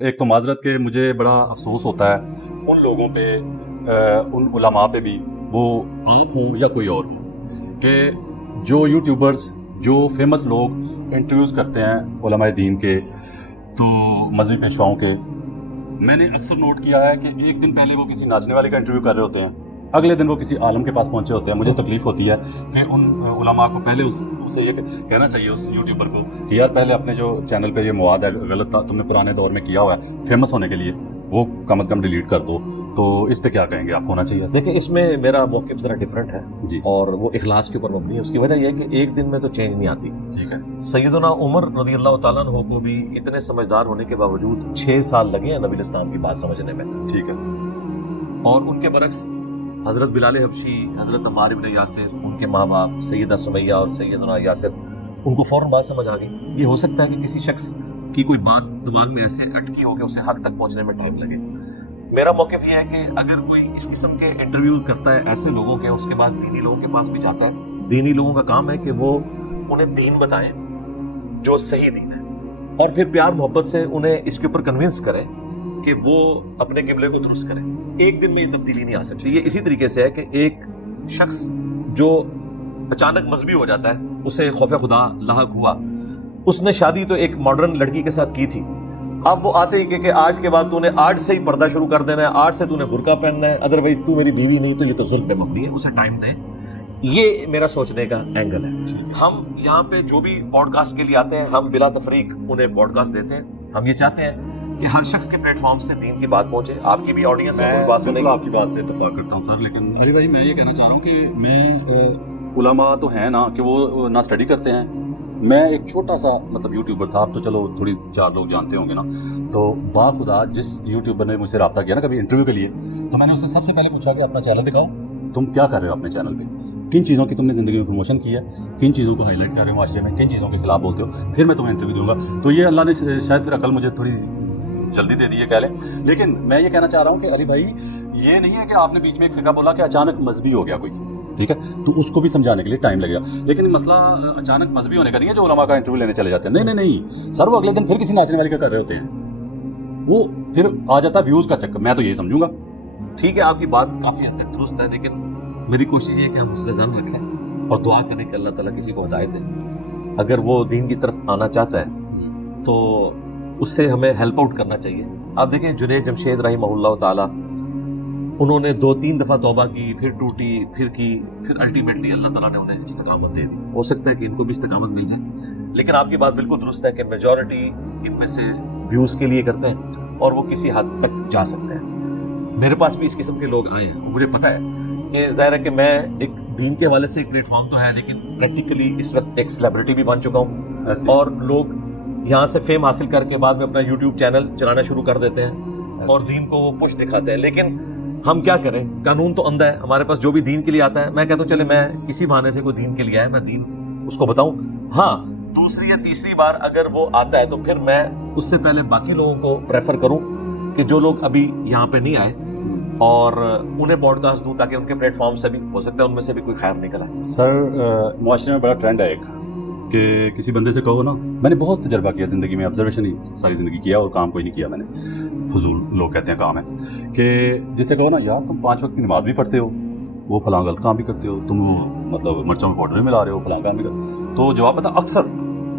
ایک تو معذرت کہ مجھے بڑا افسوس ہوتا ہے ان لوگوں پہ، ان علماء پہ بھی، وہ آپ ہوں یا کوئی اور ہوں، کہ جو یوٹیوبرز، جو فیمس لوگ انٹرویوز کرتے ہیں علماء دین کے تو مذہبی پیشواؤں کے، میں نے اکثر نوٹ کیا ہے کہ ایک دن پہلے وہ کسی ناچنے والے کا انٹرویو کر رہے ہوتے ہیں، اگلے دن وہ کسی عالم کے پاس پہنچے ہوتے ہیں۔ مجھے تکلیف ہوتی ہے کہ ان علماء کو پہلے اسے یہ کہنا چاہیے اس یوٹیوبر کو کہ یار پہلے اپنے جو چینل پہ یہ مواد ہے غلط تھا، تم نے پرانے دور میں کیا ہوا ہے فیمس ہونے کے لیے، وہ کم از کم ڈیلیٹ کر دو۔ تو اس پہ کیا کہیں گے آپ؟ ہونا چاہیے؟ دیکھیں، اس میں میرا موقف ذرا ڈفرینٹ ہے جی، اور وہ اخلاص کے اوپر مبنی ہے۔ اس کی وجہ یہ ہے کہ ایک دن میں تو چینج نہیں آتی۔ ٹھیک ہے، سیدنا عمر رضی اللہ تعالیٰ عنہ کو بھی اتنے سمجھدار ہونے کے باوجود 6 سال لگے ہیں نبی الاسلام کی بات سمجھنے میں، ٹھیک ہے، اور ان کے برعکس حضرت بلال حبشی، حضرت عمار بن یاسر، ان کے ماں باپ سیدہ سمیہ اور سیدنا یاسر، ان کو فوراً بات سمجھ آ گئی۔ یہ ہو سکتا ہے کہ کسی شخص کی کوئی بات دماغ میں ایسے اٹکی ہو کہ اسے حق تک پہنچنے میں ٹائم لگے۔ میرا موقف یہ ہے کہ اگر کوئی اس قسم کے انٹرویو کرتا ہے ایسے لوگوں کے، اس کے بعد دینی لوگوں کے پاس بھی جاتا ہے، دینی لوگوں کا کام ہے کہ وہ انہیں دین بتائیں جو صحیح دین ہے، اور پھر پیار محبت سے انہیں اس کے اوپر کنونس کریں کہ وہ اپنے قبلے کو درست کریں۔ ایک دن میں یہ تبدیلی نہیں آ سکتی۔ یہ اسی طریقے سے ہے کہ ایک شخص جو اچانک مذہبی ہو جاتا ہے، اسے خوف خدا لاحق ہوا، اس نے شادی تو ایک ماڈرن لڑکی کے ساتھ کی تھی، اب وہ آتے ہی کہ آج کے بعد تو نے آج سے ہی پردہ شروع کر دینا ہے، آج سے تو نے برقع پہننا ہے، ادروائز تو میری بیوی نہیں، تو یہ تو ظلم پہ مبنی ہے، اسے ٹائم دیں۔ یہ میرا سوچنے کا اینگل ہے۔ ہم یہاں پہ جو بھی پوڈ کاسٹ کے لیے آتے ہیں، ہم بلا تفریق انہیں پوڈ کاسٹ دیتے ہیں۔ ہم یہ چاہتے ہیں کہ ہر شخص کے پلیٹ فارم سے دین کی بات پہنچے۔ آپ کی بھی آڈینس ہے، بات سنیں میں آپ کی بات سے اتفاق کرتا ہوں سر، لیکن علی بھائی میں یہ کہنا چاہ رہا ہوں کہ میں علماء تو ہیں نا کہ وہ نہ اسٹڈی کرتے ہیں۔ میں ایک چھوٹا سا مطلب یوٹیوبر تھا، اب تو چلو تھوڑی 4 لوگ جانتے ہوں گے نا، تو با خدا جس یوٹیوبر نے مجھ سے رابطہ کیا نا کبھی انٹرویو کے لیے، تو میں نے اس سے سب سے پہلے پوچھا کہ اپنا چینل دکھاؤ، تم کیا کر رہے ہو اپنے چینل پہ، کن چیزوں کی تم نے زندگی میں پروموشن کی ہے، کن چیزوں کو ہائی لائٹ کر رہے ہو معاشرے میں، کن چیزوں کے خلاف بولتے ہو، پھر میں تمہیں انٹرویو دوں گا۔ تو یہ اللہ نے شاید پھر عقل مجھے تھوڑی جلدی دے دی ہے کہہ لیں، لیکن میں یہ کہنا چاہ رہا ہوں کہ علی بھائی یہ نہیں ہے کہ آپ نے بیچ میں ایک فرقہ بولا کہ اچانک مذہبی ہو گیا کوئی، ٹھیک ہے، تو اس کو بھی سمجھانے کے لیے ٹائم لگے گا، لیکن مسئلہ اچانک مذہبی ہونے کا نہیں ہے جو علماء کا انٹرویو لینے چلے جاتے ہیں۔ نہیں نہیں نہیں سر، وہ اگلے دن پھر کسی ناچنے والے کا کر رہے ہوتے ہیں، وہ پھر آ جاتا ہے ویوز کا چکر۔ میں تو یہی سمجھوں گا۔ ٹھیک ہے، آپ کی بات کافی حد تک درست ہے، لیکن میری کوشش یہ ہے کہ ہم اس سے ذہن رکھیں اور دعا کریں کہ اللہ تعالیٰ کسی کو ہدایت دے۔ اگر وہ دین کی طرف آنا چاہتا ہے تو اس سے ہمیں ہیلپ آؤٹ کرنا چاہیے۔ آپ دیکھیں جنید جمشید رحمہ اللہ تعالیٰ، انہوں نے 2-3 دفعہ توبہ کی، پھر ٹوٹی، پھر کی، پھر الٹیمیٹلی اللہ تعالیٰ نے انہیں استقامت دے دی۔ ہو سکتا ہے کہ ان کو بھی استقامت مل جائے، لیکن آپ کی بات بالکل درست ہے کہ میجورٹی ان میں سے ویوز کے لیے کرتے ہیں اور وہ کسی حد تک جا سکتے ہیں۔ میرے پاس بھی اس قسم کے لوگ آئے ہیں، مجھے پتا ہے کہ ظاہر ہے کہ میں ایک دین کے حوالے سے ایک پلیٹ فارم تو ہے، لیکن پریکٹیکلی اس وقت ایک سیلیبریٹی بھی بن چکا ہوں، اور لوگ یہاں سے فیم حاصل کر کے بعد میں اپنا یوٹیوب چینل چلانا شروع کر دیتے ہیں اور دین کو وہ پش دکھاتے ہیں۔ لیکن ہم کیا کریں، قانون تو اندھا ہے ہمارے پاس۔ جو بھی دین کے لیے آتا ہے، میں کہتا ہوں چلے میں کسی بہانے سے کوئی دین کے لیے آیا، میں دین اس کو بتاؤں۔ ہاں، دوسری یا تیسری بار اگر وہ آتا ہے تو پھر میں اس سے پہلے باقی لوگوں کو پریفر کروں کہ جو لوگ ابھی یہاں پہ نہیں آئے اور انہیں پوڈ کاسٹ دوں، تاکہ ان کے پلیٹ فارم سے بھی ہو سکتا ہے ان میں سے بھی کوئی خیر نکل آئے۔ سر معاشرے میں بڑا ٹرینڈ ہے ایک کہ کسی بندے سے کہو نا، میں نے بہت تجربہ کیا زندگی میں، آبزرویشن ہی ساری زندگی کیا اور کام کوئی نہیں کیا میں نے، فضول لوگ کہتے ہیں کام ہے، کہ جس سے کہو نا یار تم 5 وقت کی نماز بھی پڑھتے ہو، وہ فلاں غلط کام بھی کرتے ہو، تم وہ مطلب مرچوں میں پاؤڈر بھی ملا رہے ہو، فلاں کام بھی کرتے، تو جواب پتا اکثر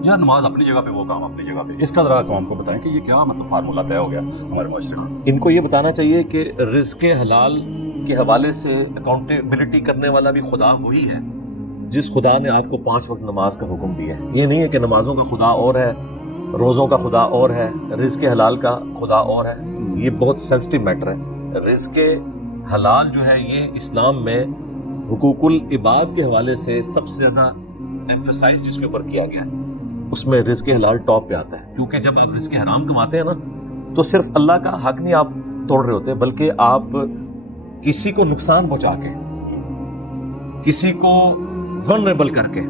یار نماز اپنی جگہ پہ، وہ کام اپنی جگہ پہ۔ اس کا ذرا قوم کو بتائیں کہ یہ کیا مطلب فارمولہ طے ہو گیا ہمارے معاشرے میں۔ ان کو یہ بتانا چاہیے کہ رزق حلال کے حوالے سے اکاؤنٹیبلٹی کرنے والا بھی خدا وہی ہے جس خدا نے آپ کو 5 وقت نماز کا حکم دیا ہے۔ یہ نہیں ہے کہ نمازوں کا خدا اور ہے، روزوں کا خدا اور ہے، رزق حلال کا خدا اور ہے۔ یہ بہت سینسٹیو میٹر ہے۔ رزق حلال جو ہے یہ اسلام میں حقوق العباد کے حوالے سے سب سے زیادہ ایمفسائز جس کے اوپر کیا گیا ہے، اس میں رزق حلال ٹاپ پہ آتا ہے، کیونکہ جب آپ رزق حرام کماتے ہیں نا تو صرف اللہ کا حق نہیں آپ توڑ رہے ہوتے، بلکہ آپ کسی کو نقصان پہنچا کے، کسی کو ونریبل کر کے،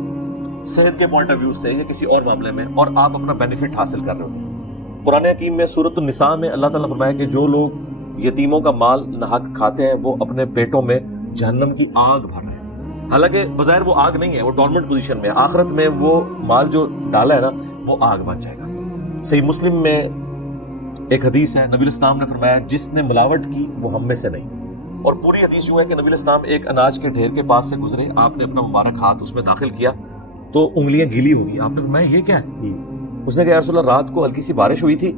صحت کے پوائنٹ آف ویو سے یا کسی اور معاملے میں، اور آپ اپنا بینیفٹ حاصل کر رہے ہوتے ہیں۔ قرآن حکیم میں سورۃ النساء میں اللہ تعالیٰ نے فرمایا کہ جو لوگ یتیموں کا مال ناحق کھاتے ہیں وہ اپنے پیٹوں میں جہنم کی آگ بھر رہے ہیں۔ حالانکہ بظاہر وہ آگ نہیں ہے، وہ ڈورمنٹ پوزیشن میں ہے، آخرت میں وہ مال جو ڈالا ہے نا وہ آگ بن جائے گا۔ صحیح مسلم میں ایک حدیث ہے نبی الاسلام نے فرمایا جس نے ملاوٹ کی وہ ہم میں سے نہیں، اور پوری حدیث یوں ہے کہ نبی الاسلام ایک اناج کے ڈھیر کے پاس سے گزرے، آپ نے اپنا مبارک ہاتھ اس میں داخل کیا تو انگلیاں گیلی ہوگی، آپ نے فرمایا یہ کیا ہے؟ اس نے کہا یا رسول اللہ رات کو ہلکی سی بارش ہوئی تھی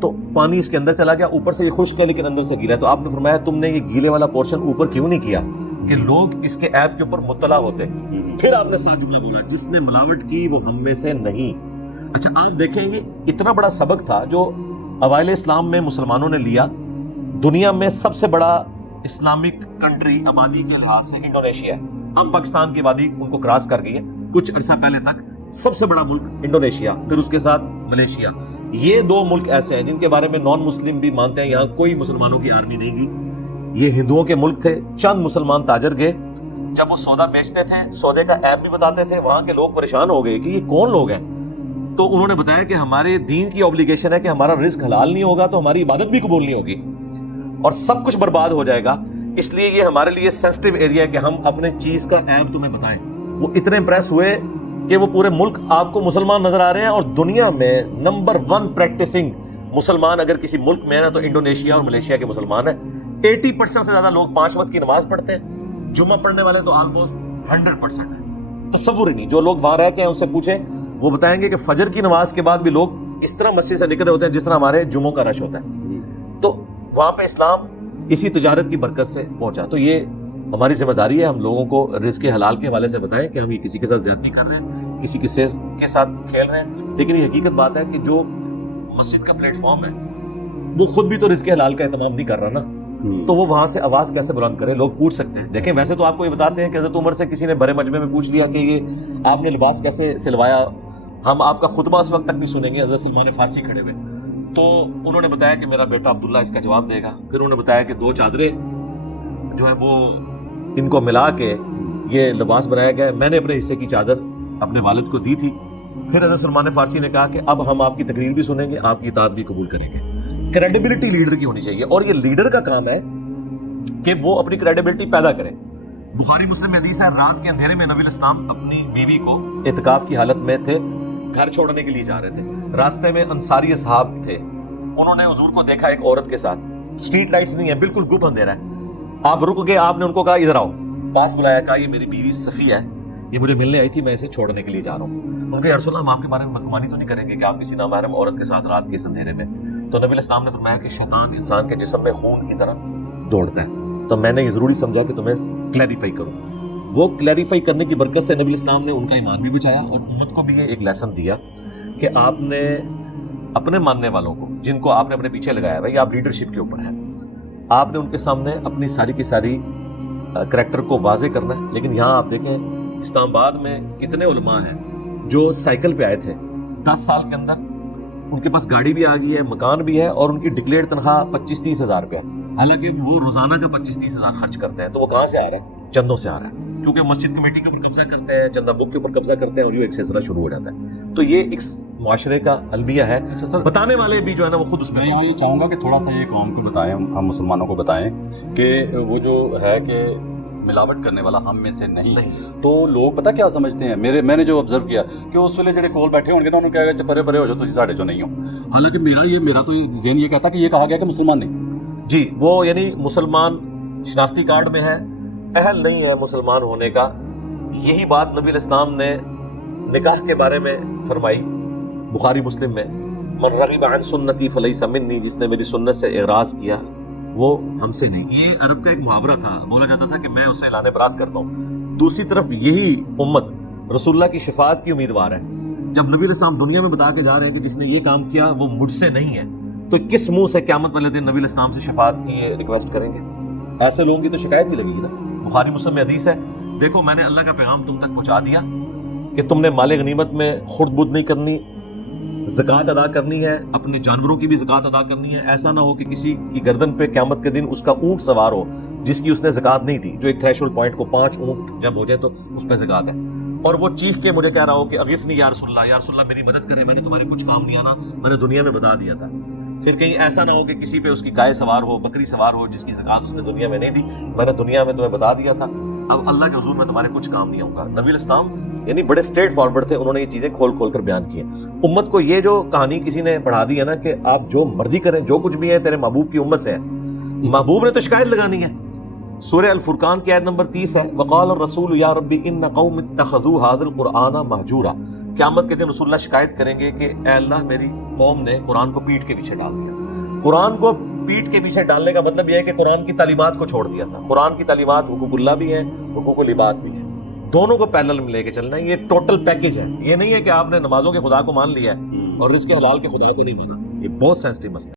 تو پانی اس کے اندر چلا گیا، اوپر سے یہ خشک ہے لیکن اندر سے گیلا ہے، تو آپ نے فرمایا تم نے یہ گیلے والا پورشن اوپر کیوں نہیں کیا کہ لوگ اس کے عیب کے اوپر مطلع ہوتے؟ پھر آپ نے ساتھ جملہ بولا جس نے ملاوٹ کی وہ ہم میں سے نہیں۔ اچھا آپ دیکھیں یہ اتنا بڑا سبق تھا جو اوائل اسلام میں مسلمانوں نے لیا۔ دنیا میں سب سے بڑا اسلامک کنٹری آبادی کے لحاظ سے انڈونیشیا ہے، اب پاکستان کی آبادی ان کو کراس کر گئی ہے، کچھ عرصہ پہلے تک سب سے بڑا ملک انڈونیشیا، پھر اس کے ساتھ ملیشیا۔ یہ دو ملک ایسے ہیں جن کے بارے میں نان مسلم بھی مانتے ہیں یہاں کوئی مسلمانوں کی آرمی نہیں گی، یہ ہندوؤں کے ملک تھے۔ چند مسلمان تاجر گئے، جب وہ سودا بیچتے تھے سودے کا عیب بھی بتاتے تھے، وہاں کے لوگ پریشان ہو گئے کہ یہ کون لوگ ہیں، تو انہوں نے بتایا کہ ہمارے دین کی اوبلیگیشن ہے کہ ہمارا رزق حلال نہیں ہوگا تو ہماری عبادت بھی قبول نہیں ہوگی اور سب کچھ برباد ہو جائے گا، اس لیے یہ ہمارے لیے سینسٹیو ایریا ہے کہ ہم اپنے چیز کا عیب تمہیں بتائیں۔ وہ اتنے امپریس ہوئے کہ وہ پورے ملک آپ کو مسلمان نظر آ رہے ہیں، اور دنیا میں نمبر 1 پریکٹسنگ مسلمان اگر کسی ملک میں ہے نا تو انڈونیشیا اور ملیشیا کے مسلمان ہیں۔ 80% سے زیادہ لوگ 5 وقت کی نماز پڑھتے ہیں، جمعہ پڑھنے والے تو آلموسٹ 100% ہیں۔ تصور ہی نہیں، جو لوگ وہاں رہ کے ہیں ان سے پوچھیں وہ بتائیں گے کہ فجر کی نماز کے بعد بھی لوگ اس طرح مسجد سے نکل رہے ہوتے ہیں جس طرح ہمارے جمعوں کا رش ہوتا ہے۔ تو وہاں پہ اسلام اسی تجارت کی برکت سے پہنچا۔ تو یہ ہماری ذمہ داری ہے ہم لوگوں کو رزق حلال کے حوالے سے بتائیں کہ ہم یہ کسی کے ساتھ زیادتی کر رہے ہیں، کسی کے ساتھ کھیل رہے ہیں، لیکن یہ حقیقت بات ہے کہ جو مسجد کا پلیٹ فارم ہے وہ خود بھی تو رزق حلال کا اہتمام نہیں کر رہا نا، تو وہ وہاں سے آواز کیسے بلند کرے؟ لوگ پوچھ سکتے ہیں۔ دیکھیں ویسے تو آپ کو یہ بتاتے ہیں کہ حضرت عمر سے کسی نے بڑے مجمع میں پوچھ لیا کہ یہ آپ نے لباس کیسے سلوایا، ہم آپ کا خطبہ اس وقت تک بھی سنیں گے، حضرت سلمان فارسی کھڑے ہوئے، تو انہوں نے بتایا کہ میرا بیٹا عبداللہ اس کا جواب دے گا۔ پھر انہوں نے بتایا کہ 2 چادریں جو ہے وہ ان کو ملا کے یہ لباس بنایا گیا ہے، میں نے اپنے حصے کی چادر اپنے والد کو دی تھی۔ پھر حضرت سلمان فارسی نے کہا کہ اب ہم آپ کی تقریر بھی سنیں گے، آپ کی اطاعت بھی قبول کریں گے۔ کریڈیبلٹی لیڈر کی ہونی چاہیے، اور یہ لیڈر کا کام ہے کہ وہ اپنی کریڈیبلٹی پیدا کرے۔ بخاری مسلم میں حدیث ہے رات کے اندھیرے میں نبی الاسلام اپنی بیوی کو اعتکاف کی حالت میں تھے، گھر چھوڑنے کے لیے جا رہے تھے، راستے میں انصاری اصحاب تھے، انہوں نے حضور کو دیکھا ایک عورت کے ساتھ، اسٹریٹ لائٹس نہیں ہے، بالکل گپ اندھیرا ہے، آپ رک گئے، آپ نے ان کو کہا ادھر آؤ، پاس بلایا، کہا یہ میری بیوی صفیہ ہے، یہ مجھے ملنے آئی تھی، میں اسے چھوڑنے کے لیے جا رہا ہوں۔ ان کے رسول اللہ ہم آپ کے بارے میں بدگمانی تو نہیں کریں گے کہ آپ کسی نامحرم عورت کے ساتھ رات کے اس اندھیرے میں؟ تو نبی الاسلام نے فرمایا کہ شیطان انسان کے جسم میں خون کی طرح دوڑتا ہے، تو میں نے یہ ضروری سمجھا کہ تمہیں کلیریفائی کروں۔ وہ کلیریفائی کرنے کی برکت سے نبی الاسلام نے ان کا ایمان بھی بچایا اور امت کو بھی یہ ایک لیسن دیا کہ آپ نے اپنے ماننے والوں کو جن کو آپ نے اپنے پیچھے لگایا بھائی آپ لیڈرشپ کے اوپر ہیں، آپ نے ان کے سامنے اپنی ساری کی ساری کریکٹر کو واضح کرنا ہے۔ لیکن یہاں آپ دیکھیں اسلام آباد میں کتنے علماء ہیں جو سائیکل پہ آئے تھے 10 سال کے اندر، ان کے پاس گاڑی بھی آ گئی ہے، مکان بھی ہے، اور ان کی ڈکلیئر تنخواہ 25-30 ہزار روپیہ، حالانکہ وہ روزانہ کا 25-30 ہزار خرچ کرتے ہیں۔ تو وہ کہاں سے آ رہا ہے؟ چندوں سے آ رہا ہے، کیونکہ مسجد کمیٹی کے اوپر قبضہ کرتے ہیں، چندہ بک کے اوپر قبضہ کرتے ہیں، اور یہ ایک سلسلہ شروع ہو جاتا ہے۔ تو یہ ایک معاشرے کا المیہ ہے۔ اچھا سر، بتانے والے بھی جو ہے نا وہ خود اس میں، میں یہاں یہ چاہوں گا کہ تھوڑا سا یہ قوم کو بتائیں، ہم مسلمانوں کو بتائیں کہ وہ جو ہے کہ ملاوٹ کرنے والا ہم میں سے نہیں، تو لوگ پتہ کیا سمجھتے ہیں، میں نے جو آبزرو کیا کہ اس ویلے جڑے کول بیٹھے ہوں گے نا انہوں نے کہا کہ پرے پرے ہو جاؤ تسی ساڈے چوں نہیں ہو، حالانکہ میرا تو ذہن یہ کہتا کہ یہ کہا گیا کہ مسلمان نہیں جی وہ یعنی مسلمان شناختی کارڈ میں ہے، اہل نہیں ہے مسلمان ہونے کا۔ یہی بات نبی الاسلام نے نکاح کے بارے میں فرمائی بخاری مسلم میں، من رغب عن سنتی فلیس منی، جس نے میری سنت سے اعراض کیا وہ ہم سے نہیں۔ یہ عرب کا ایک محاورہ تھا، بولا جاتا تھا کہ میں اسے اعلان برات کرتا ہوں۔ دوسری طرف یہی امت رسول اللہ کی شفاعت کی امیدوار ہے۔ جب نبی الاسلام دنیا میں بتا کے جا رہے ہیں کہ جس نے یہ کام کیا وہ مجھ سے نہیں ہے، تو کس منہ سے قیامت والے دن نبی الاسلام سے شفاعت کی ریکویسٹ کریں گے؟ ایسے لوگوں کی تو شکایت ہی لگے گی نا۔ بخاری مسلم میں حدیث ہے، دیکھو میں نے اللہ کا پیغام تم تک پہنچا دیا کہ تم نے مال غنیمت میں خرد بد نہیں کرنی، زکوٰۃ ادا کرنی ہے، اپنے جانوروں کی بھی زکوٰۃ ادا کرنی ہے۔ ایسا نہ ہو کہ کسی کی گردن پہ قیامت کے دن اس کا اونٹ سوار ہو جس کی اس نے زکوٰۃ نہیں دی، جو ایک تھریشولڈ پوائنٹ کو 5 اونٹ جب ہو جائے تو اس پہ زکوٰۃ ہے، اور وہ چیخ کے مجھے کہہ رہا ہو کہ اغثنی یا رسول اللہ میری مدد کرے، میں نے تمہارے کچھ کام نہیں آنا، میں نے دنیا میں بتا دیا تھا۔ پھر کہیں ایسا نہ ہو کہ کسی پہ اس کی گائے سوار ہو، بکری سوار ہو جس کی زکوٰۃ اس نے دنیا میں نہیں دی، میں نے دنیا میں تمہیں بتا دیا تھا، اب اللہ کے حضور میں تمہارے کچھ کام نہیں آؤں گا۔ نبی الاسلام یعنی بڑے اسٹریٹ فارورڈ تھے, انہوں نے یہ چیزیں کھول کھول کر بیان کی ہیں. امت کو یہ جو کہانی کسی نے پڑھا دی ہے نا کہ آپ جو مرضی کریں, جو کچھ بھی ہے تیرے محبوب کی امت سے ہے, محبوب نے تو شکایت لگانی ہے. سورہ الفرقان کی آیت نمبر 30 ہے, وقال الرسول یا ربی ان قوم اتخذوا هذا القرآن مہجورا. قیامت کے دن رسول اللہ شکایت کریں گے کہ اے اللہ میری قوم نے قرآن کو پیٹھ کے پیچھے ڈال دیا تھا. قرآن کو پیٹھ کے پیچھے ڈالنے کا مطلب یہ ہے کہ قرآن کی تعلیمات کو چھوڑ دیا تھا. قرآن کی تعلیمات حقوق اللہ بھی ہیں, حقوق العباد بھی ہیں, دونوں کو پیرلل میں لے کے چلنا ہے. یہ ٹوٹل پیکج ہے. یہ نہیں ہے کہ آپ نے نمازوں کے خدا کو مان لیا ہے اور رزق حلال کے خدا کو نہیں مانا. یہ بہت سینسٹیو مسئلہ ہے.